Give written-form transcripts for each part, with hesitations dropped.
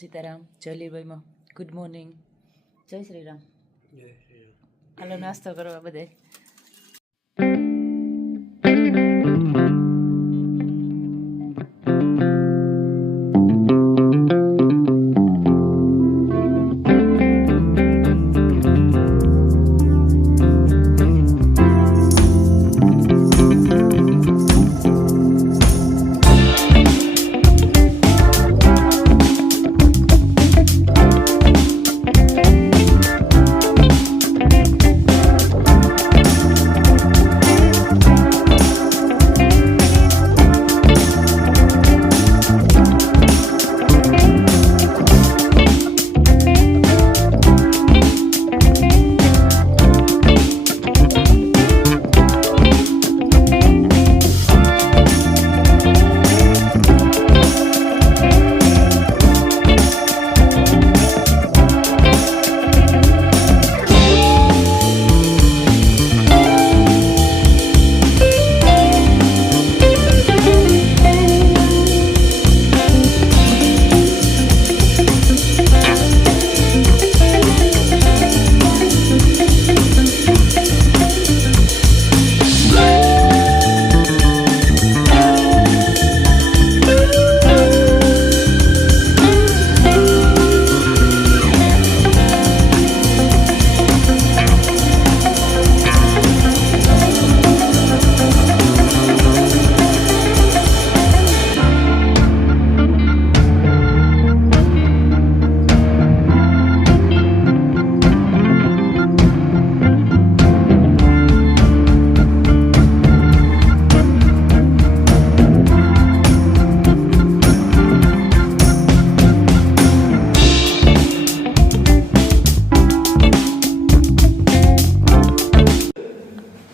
Sitaram. જલીભાઈમાં good morning. જય શ્રી રામ. હાલો નાસ્તો કરવા બધે.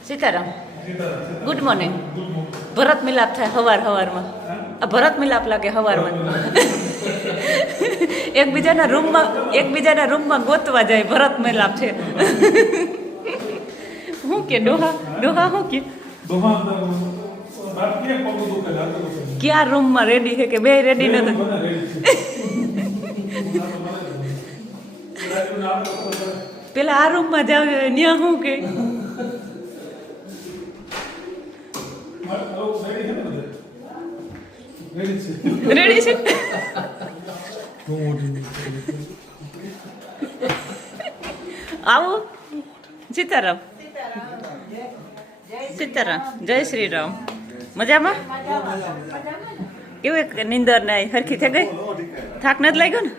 સીતારામ. Good morning. ભરત મિલાપ થાય હવારમાં. આ ભરત મિલાપ લાગે હવારમાં. એકબીજાના રૂમમાં ગોતવા જાય. ભરત મિલાપ છે. શું કે ડોહા શું કે ક્યાં રૂમમાં રેડી છે કે બે રેડી નથી? પેલા આ રૂમમાં જાવ ન્યા શું કે રેડી છે. આવો સીતારામ. સીતારામ. જય શ્રી રામ. મજામાં? કેવું નીંદર ના હરખી થઈ ગઈ? થાક નથી લાગ્યો ને?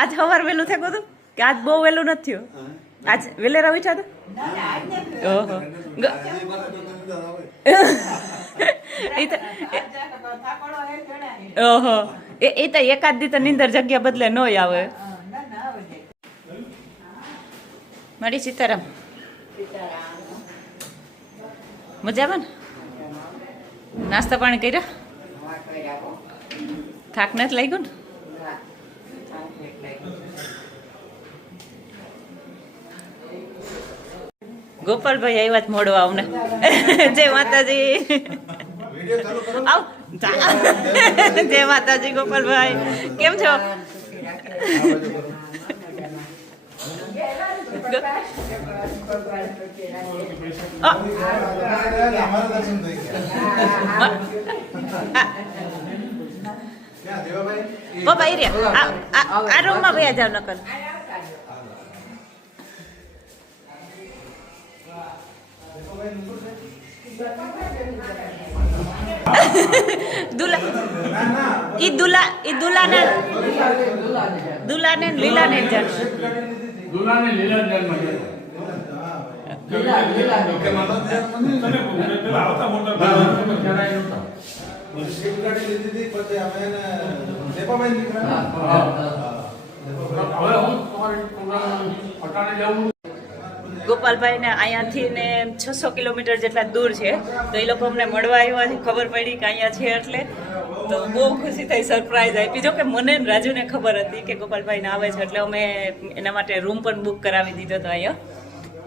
આજ સવાર વહેલું થઈ ગયું કે આજ બહુ વહેલું નથી થયું? આજ વેલેરા ઉઠ્યા હતા? ઓહો. ઓહો. એ તો એકાદ દી તો નીંદર જગ્યા બદલે ન આવે. મારી સીતારામ. મજામાં ને? નાસ્તા પાણી કર્યા? થાક નથી લાગ્યો ને? ગોપાલભાઈ આવ્યા જ મોડવા અમને. જય માતાજી. આવ. જય માતાજી ગોપાલભાઈ. કેમ છો? પપ્પા એ રહ્યા. આ રૂમમાં વયા જાવ નકર. દુલાને લીલાને જાણ. દુલાને લીલા જાણ. ગોપાલભાઈ ને અહીંયાથી ને 600 કિલોમીટર જેટલા દૂર છે, તો એ લોકો અમને મળવા આવ્યા. ખબર પડી કે અહીંયા છે એટલે તો બહુ ખુશી થઈ, સરપ્રાઈઝ આપી. જો કે મને રાજુને ખબર હતી કે ગોપાલભાઈને આવે છે, એટલે અમે એના માટે રૂમ પણ બુક કરાવી દીધો હતો અહીંયા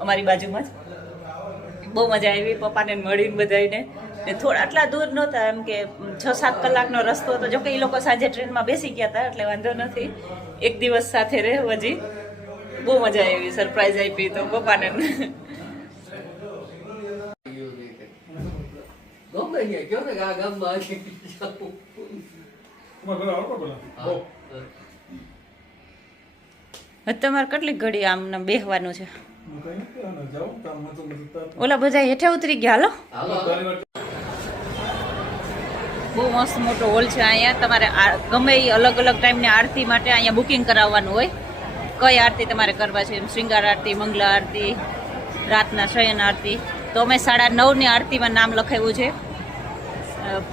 અમારી બાજુમાં જ. બહુ મજા આવી પપ્પાને મળીને બધાને. ને થોડા આટલા દૂર નહોતા, એમ કે 6-7 કલાકનો રસ્તો હતો. જોકે એ લોકો સાંજે ટ્રેનમાં બેસી ગયા હતા એટલે વાંધો નથી. એક દિવસ સાથે રહેવું હજી. બહુ મજા આવી, સરપ્રાઈઝ આપી તો પપ્પાને. તમારે કેટલી ઘડી આમ બેહવાનું છે? ઓલા બધા હેઠે ઉતરી ગયા. હાલો, બહુ મસ્ત મોટો હોલ છે અહીંયા. તમારે ગમે એ અલગ અલગ ટાઈમની આરતી માટે અહીંયા બુકિંગ કરાવવાનું હોય. કઈ આરતી તમારે કરવા છે, શૃંગાર આરતી, મંગલા આરતી, રાતના શયન આરતી. તો અમે 9:30ની આરતીમાં નામ લખાવ્યું છે.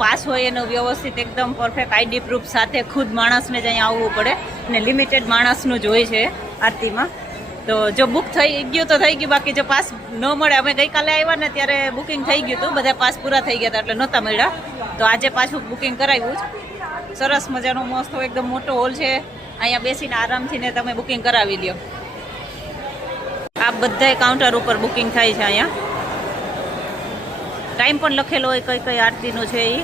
પાસ હોય એનો વ્યવસ્થિત એકદમ પરફેક્ટ આઈડી પ્રૂફ સાથે ખુદ માણસને જ અહીંયા આવવું પડે અને લિમિટેડ માણસનું જ હોય છે આરતીમાં. તો જો બુક થઈ ગયું તો થઈ ગયું, બાકી જો પાસ ન મળે. અમે ગઈકાલે આવ્યા ને ત્યારે બુકિંગ થઈ ગયું હતું, બધા પાસ પૂરા થઈ ગયા હતા એટલે નહોતા મળ્યા. તો આજે પાછું બુકિંગ કરાવ્યું છે. સરસ મજાનો મસ્ત એકદમ મોટો હોલ છે. અહીંયા બેસીને આરામથી ને તમે બુકિંગ કરાવી લ્યો. આ બધાય કાઉન્ટર ઉપર બુકિંગ થાય છે. અહીંયા ટાઈમ પણ લખેલો હોય કઈ કઈ આરતીનું છે એ.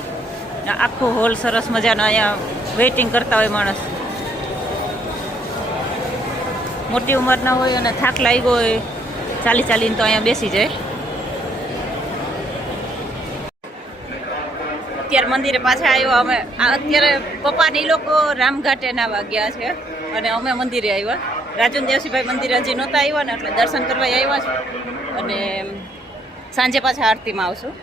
આખો હોલ સરસ મજાનો, અહીંયા વેઇટિંગ કરતા હોય માણસ. મોટી ઉંમરના હોય અને થાક લાગ્યો હોય ચાલીને તો અહીંયા બેસી જાય. અત્યારે મંદિરે પાછા આવ્યા અમે. અત્યારે પપ્પાને એ લોકો રામઘાટે નાવા ગયા છે અને અમે મંદિરે આવ્યા. રાજન દેવસીભાઈ મંદિરે હજી નહોતા આવ્યા ને એટલે દર્શન કરવા આવ્યા છે. અને સાંજે પાછા આરતીમાં આવશું.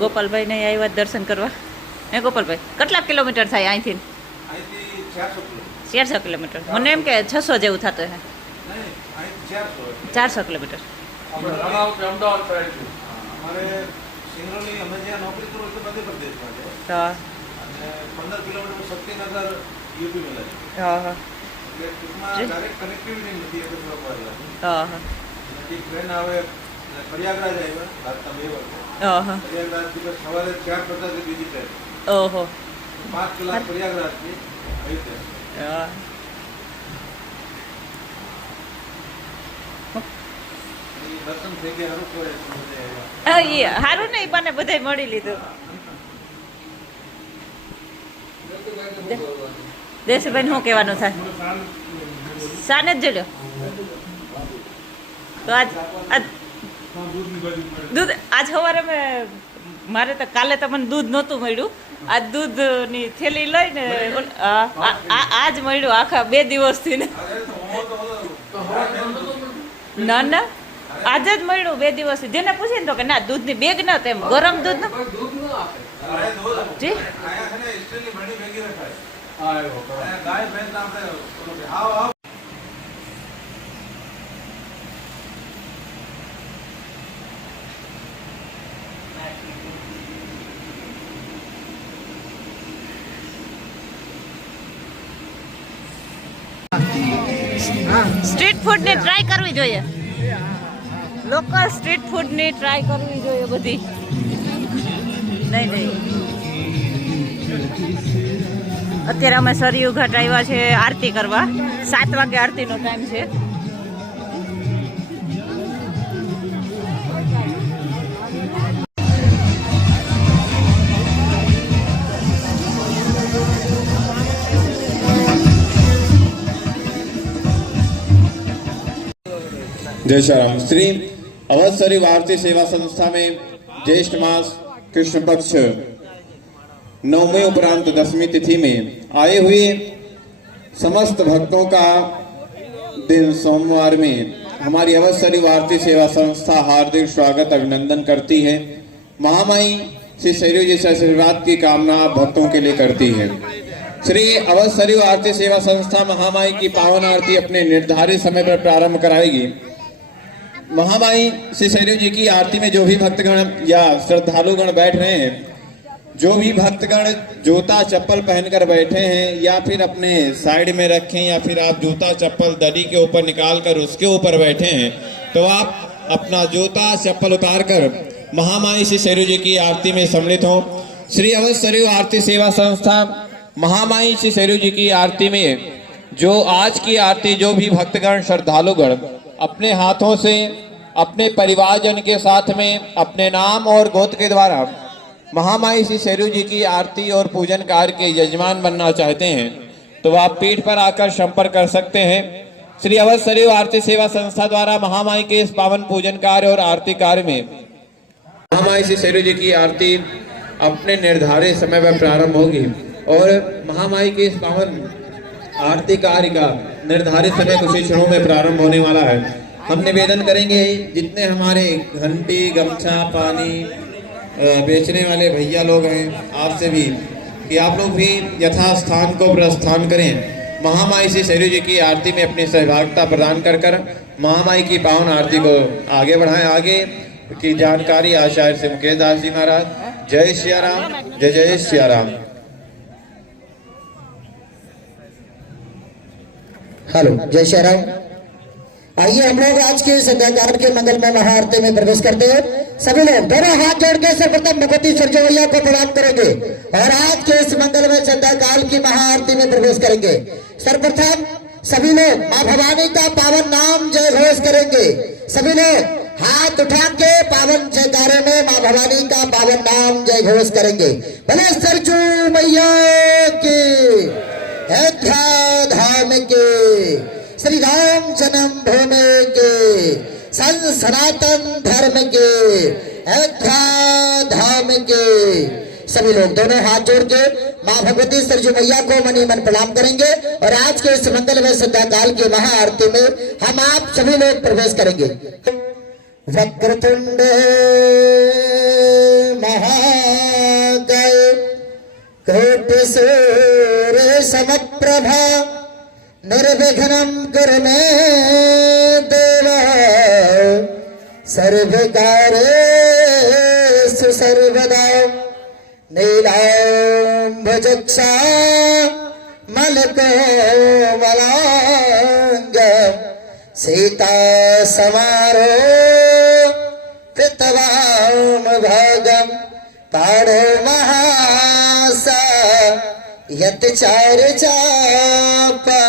ગોપાલભાઈ ને આવ્યા દર્શન કરવા. હે ગોપાલભાઈ, કેટલા કિલોમીટર થાય અહીંથી? 400 કિલોમીટર. મને એમ કે 600 જેવું થતું હે. 400 કિલોમીટર. હા, 15 કિલોમીટર શક્તિનગર યુપી में लगे. હા હા. डायरेक्ट कनेक्टिविटी નથી એટલે થોડો પ્રોબ્લેમ. હા હા. એક ટ્રેન આવે પ્રયાગરાજ આવ્યા રાતના 2 વાગે. હા હા. પ્રયાગરાજ થી સવારે 4:50 થી બીજી ટ્રેન. ઓહો. 5 કલાક પ્રયાગરાજ થી આવી ટ્રેન. હા. દર્શન થઈ ગયા હરું કોઈ હારું ને, બને બધાય મળી લીધું. દેશુભાઈ શું કહેવાનું થાય? સાને જ જોડ્યો તો આજ દૂધ આજ સવારે મારે તો કાલે તો મને દૂધ નહોતું મળ્યું. આજ દૂધની થેલી લઈને આજ મળ્યું આખા 2 દિવસથી ને. ના ના, આજે જ મળ્યું 2 દિવસથી. જેને પૂછીને તો કે ના દૂધની બેગ ના, તેમ ગરમ દૂધ ના જી. ગાય ભેંસ આપણે સ્ટ્રીટ ફૂડની ટ્રાય કરવી જોઈએ. લોકલ સ્ટ્રીટ ફૂડની ટ્રાય કરવી જોઈએ બધી. નહીં અત્યારે અમે સરયુ ઘાટ આવ્યા છે આરતી કરવા. 7 વાગે આરતીનો ટાઈમ છે. जय श्री राम। श्री अवसरी भारतीय सेवा संस्था में ज्येष्ठ मास कृष्ण पक्ष 9वीं उपरांत 10वीं तिथि में आए हुए समस्त भक्तों का दिन सोमवार में हमारी अवसरी भारतीय सेवा संस्था हार्दिक स्वागत अभिनंदन करती है। महामाई श्री शैरव जी से आशीर्वाद की कामना भक्तों के लिए करती है। श्री अवसरी भारतीय सेवा संस्था महामाई की पावन आरती अपने निर्धारित समय पर प्रारंभ कराएगी। महामाई श्री शैरव जी की आरती में जो भी भक्तगण या श्रद्धालुगण बैठ रहे हैं, जो भी भक्तगण जूता चप्पल पहनकर बैठे हैं या फिर अपने साइड में रखें या फिर आप जूता चप्पल दरी के ऊपर निकाल कर उसके ऊपर बैठे हैं, तो आप अपना जूता चप्पल उतार कर महामाई श्री शैरव जी की आरती में सम्मिलित हो। श्री अवसरी आरती सेवा संस्था महामाई श्री शैरव जी की आरती में जो आज की आरती जो भी भक्तगण श्रद्धालुगण अपने हाथों से अपने परिवारजन के साथ में अपने नाम और गोत्र के द्वारा महामाई श्री शैरव जी की आरती और पूजन कार्य के यजमान बनना चाहते हैं, तो आप पीठ पर आकर संपर्क कर सकते हैं। श्री अवसरी आरती सेवा संस्था द्वारा महामाई के इस पावन पूजन कार्य और आरती कार्य में महामाई श्री शैरव जी की आरती अपने निर्धारित समय पर प्रारंभ होगी और महामाई के इस पावन आरती कार्य का निर्धारित समय कुछ ही क्षणों में प्रारंभ होने वाला है। हम निवेदन करेंगे जितने हमारे घंटी गमछा पानी बेचने वाले भैया लोग हैं आपसे भी कि आप लोग भी यथास्थान को प्रस्थान करें। महामाई श्री शैरव जी की आरती में अपनी सहभागिता प्रदान कर महामाई की पावन आरती को आगे बढ़ाएं। आगे की जानकारी आचार्य से मुकेश दास जी महाराज। जय श्री राम, जय जय श्री राम। हेलो, जय श्री राम। आइए हम लोग आज के संध्याकाल के मंगलमय महाआरती में प्रवेश करते हैं। सभी लोग दोनों हाथ जोड़ के सर्वप्रथम भगवती सरजवैया को प्रणाम करेंगे और आज के इस मंगलमय संध्याकाल की महाआरती में प्रवेश करेंगे। सर्वप्रथम सभी लोग माँ भवानी का पावन नाम जय घोष करेंगे। सभी लोग हाथ उठा के पावन जयकारे में माँ भवानी का पावन नाम जय घोष करेंगे। भले सरजू मैया की, अयोध्या धाम के, श्री राम जन्म भूमि के, सनातन धर्म के, अयोध्या धाम के सभी लोग दोनों हाथ जोड़ के माँ भगवती सरजू मैया को मनी मन प्रणाम करेंगे और आज के इस मंगलमय संध्याकाल की महाआरती में हम आप सभी लोग प्रवेश करेंगे। वक्रतुंड महाकाय कोटि सूर्य समप्रभा निर्विघ्नं कुरु मे देव सर्वकार्येषु सर्वदा नीलाम्बुजक्षा मलकोमलांग सीता समारो कृतवाम भागम पाड़ो महासा यत चार चापा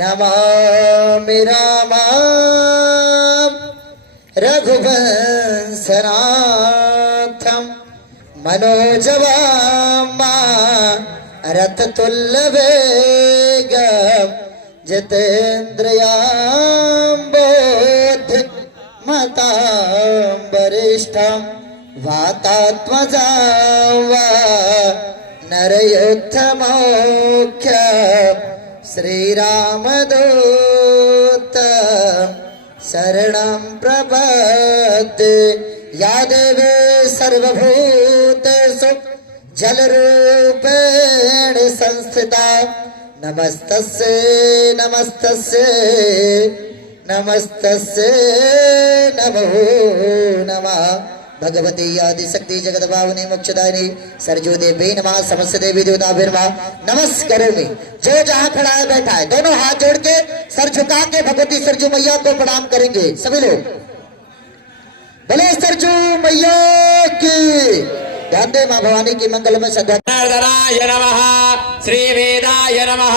नमामि रामाम रघुवंशनाथम मनोजवामा रथ तुल्य वेगम जितेन्द्रियाम्बोध मतां वरिष्ठं वातात्मजा वा नरयोत्तमोख्य श्रीरामदूत शरणं प्रपद्ये या देवी सर्वभूतेषु जलरूपेण संस्थिता नमस्तस्यै नमस्तस्यै नमस्तस्यै नमो नमः। भगवती आदिशक्ति जगदभावनी मोक्षदायिनी सरजू देवी नमः समस्त देवी देवताभ्यो नमः। नमस्करोमि। जो जहाँ खड़ा है बैठा है दोनों हाथ जोड़ के सर झुका के भगवती सरजू मैया को प्रणाम करेंगे। सभी लोग भले सरजू मैया की। ध्यान दे माँ भवानी की मंगलमय संध्या। नर्दनाय नमः, श्री वेदाय नमः,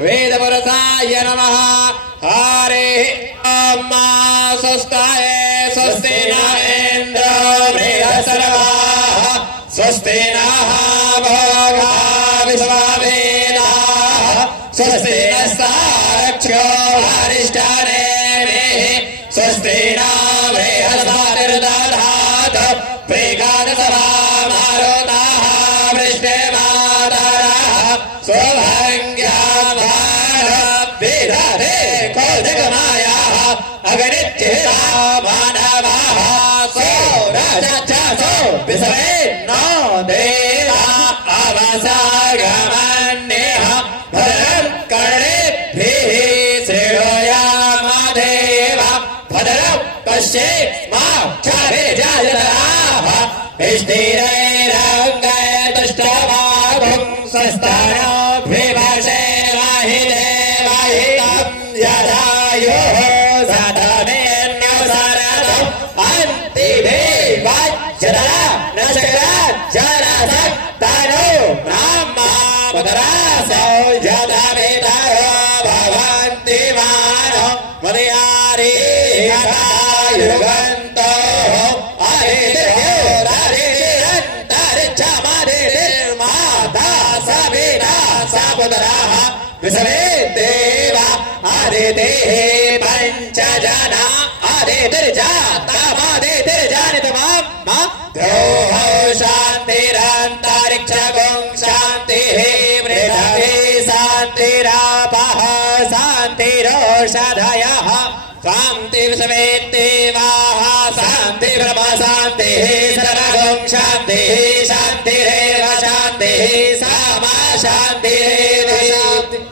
वेदवरसाय नमः। हरे ओम स्वस्ताय स्वस्ति न इन्द्रो बृहस्पतिः स्वस्ति नः भोगा विश्ववेदाः स्वस्ति नस्तारक्षो अरिष्टानेमिः मातो प्रेगादसभामारुताः वृष्टिमातरः स्वभङ्ग्यामानविदधे कौतुकमायाः अगनित्येता मानवाः सौरजच्छसो विसवे नो देवा अवसागमन्येह भद्रं कर्णेभिः श्रेणोयामदेव भद्रं पश्येत्माक्षभिर्जयतराः स्थिरैरङ्गैर्दुष्टवागुं स्वस्तानो विभषे महि देवहितं यदायुः सतमेऽन्यवसरतो अन्तिभिः वज्रः न शक्तनो ब्रह्मा पुतरासो यदमितरो भवन्ति मानो मदयारी युगन्तो अरितिरन्तरिक्षमदिर्माता सविता सपुतराः विसवे देवा अदितिः पञ्चजना अदितिर्जातमदितिर्जानितमं द्रोः शान्तिरन्तरिक्षगुं शान्तिः पृथिवी शान्तिरापः शान्तिरोषधयः शान्ति विसवे देवाः शान्ति ब्रह्म शान्तिः सर्वगुं शान्तिः शान्तिरेव शान्तिः सामा शान्तिरेव शान्तिः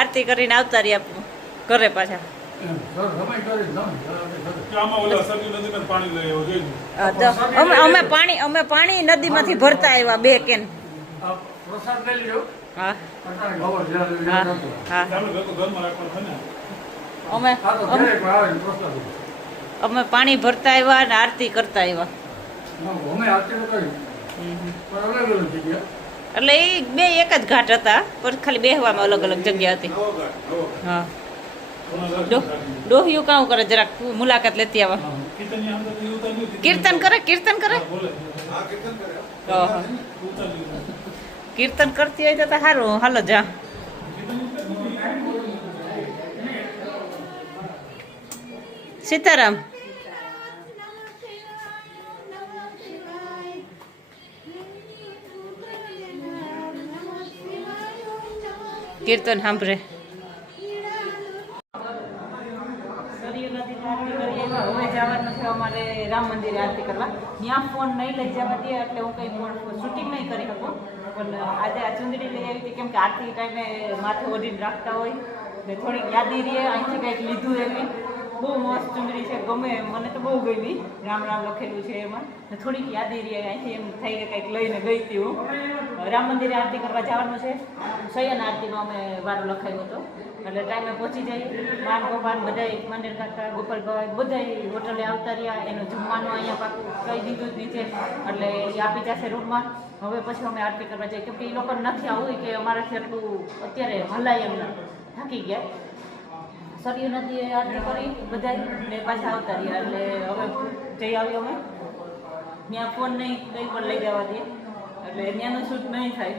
આરતી કરીને આવતા રહ્યા ઘરે પાછા. હા, તો અમે પાણી નદીમાંથી ભરતા આવ્યા 2 કેન. હા હા અમે પાણી ભરતા આવ્યા અને આરતી કરતા આવ્યા. એટલે એ 2 એક જ ઘાટ હતા પણ ખાલી બેહવામાં અલગ અલગ જગ્યા હતી. હા, ડોહિયું કામ કરે, જરાક મુલાકાત લેતી આવા. કીર્તન કરે કીર્તન કરતી હોય તો સારું. હાલો જા. સીતારામ. કીર્તન સાંભળે. હવે જવાનું છે અમારે રામ મંદિરે આરતી કરવા. ત્યાં ફોન નહીં લઈ જવા દે એટલે હું કંઈ શૂટિંગ નહીં કરી શકું. પણ આજે આ ચુંદડી લઈ આવી હતી કેમ કે આરતી ટાઈમે માથે ઓઢીને રાખતા હોય ને થોડીક યાદી રહે. અહીંથી કંઈક લીધું એવી બહુ મસ્ત ચુંદડી છે, ગમે મને તો બહુ ગમી. રામ રામ લખેલું છે એમાં ને થોડીક યાદી રહે. અહીંથી એમ થઈ કે કંઈક લઈને ગઈ હતી હું. રામ મંદિરે આરતી કરવા જવાનું છે. શયન આરતીનો અમે વારો લખાયો હતો એટલે ટાઈમે પહોંચી જાય. માન ગોપાલ બધા મંદિર કાકા ગોપાલભાઈ બધા હોટલે આવતા રહ્યા. એનું જમવાનું અહીંયા પાકું કહી દીધું નીચે એટલે એ આપી જશે રૂમમાં. હવે પછી અમે આરતી કરવા જઈએ કેમ કે એ લોકો નથી આવું કે અમારાથી એટલું અત્યારે હલાય એમ થાકી ગયા. સરયુ નદીએ આરતી કરી બધા ને પાછા આવતા રહ્યા એટલે હવે જઈ આવ્યો અમે. ત્યાં ફોન નહીં કંઈ પણ લઈ જવા દઈએ એટલે ત્યાંનું શૂટ નહીં થાય.